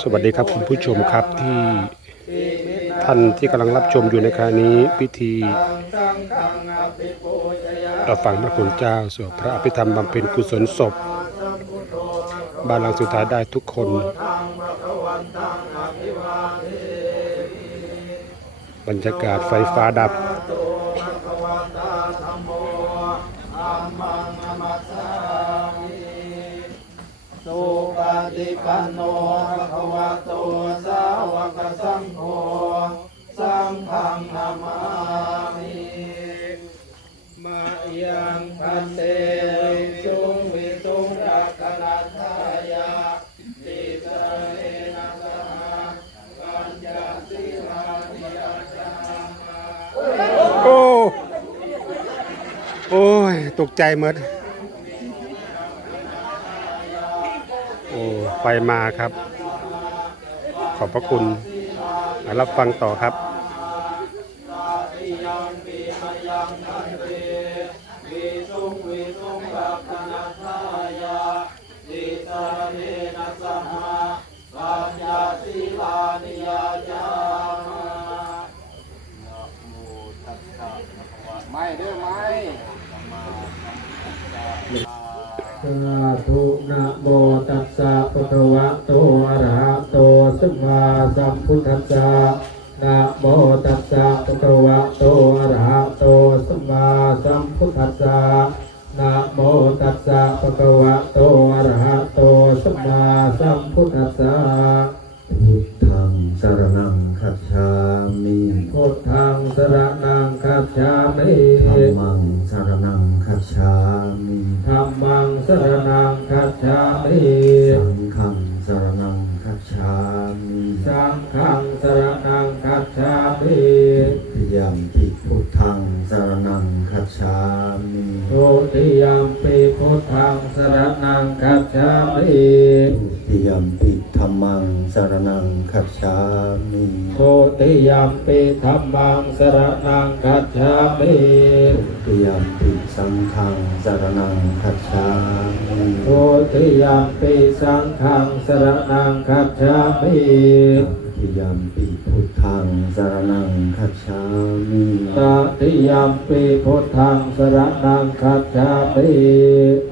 สวัสดีครับคุณผู้ชมครับที่ท่านที่กำลังรับชมอยู่ในขณะนี้พิธีตังสังฆังอภิปูชยาเราฝังพระคุณเจ้าสวดพระอภิธรรมบำเพ็ญกุศลศพบาลังสุดท้ายได้ทุกคน บรรยากาศไฟฟ้าดับ ปฏิปันโนภะคะวะโตสาวกสังโฆสังฆังนามามิมายังพันเตสุงวิสุงรักนัทายาติสเนนะสหปัญจสิลานิยจามาโอ้ โอ้ย ตกใจหมด โอ้ไฟมาครับ ขอบพระคุณรับฟังต่อครับไม่เด้อไม่ สาธุนะโมตัสสะภะคะวะโตอะระหะโตสัมมาสัมพุทธัสสะนะโมตัสสะภะคะวะโตอะระหะโตสัมมาสัมพุทธัสสะนะโมตัสสะภะคะวะโตอะระหะโตสัมมาสัมพุทธัสสะพุทธังสรณังคัจฉามิพุทธังสรณังคัจฉามิธัมมังสรณังคัจฉามิธัมมัง สรณังคัจฉามิสังฆังสรณังคัจฉามิสังฆังสรณังคัจฉามิติยัมปิพุทธังสรณังคัจฉามิทุติยมปีพุทธังสรณังคัจฉามิทุติยัมปิธัมมัง สรณังคัจฉามิทุติยมปีธรรมังสรณังคัจฉามิทุติยัมปิสังฆังสรณังคัจฉามิทุติยมปีสังฆังสรณังคัจฉามิทุติยัมปิพุทธังสรณังคัจฉามิตติยมปีพุทธังสรณังคัจฉามิ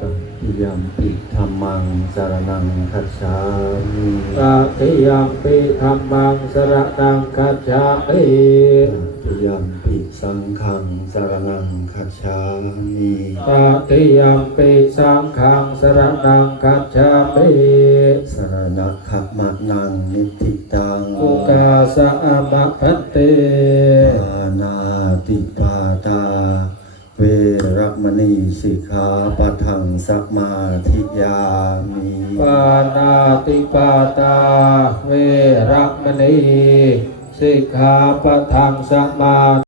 ติ ยัมปิธรรมังสรณังคัจฉามิตติยมปีธรรมังสรณังคัจฉามิติยัมปิสังฆังสรณังคัจฉามิตติยมปีสังฆังสรณังคัจฉามิสรณะขมะนังนิติตังอุกาสะอมะพันเตปานาติปาตาเวรมณีสิกขาปัทังสัมมาทิยามิปานาติปาตา เวรมณีสิกขาปัทังสัมา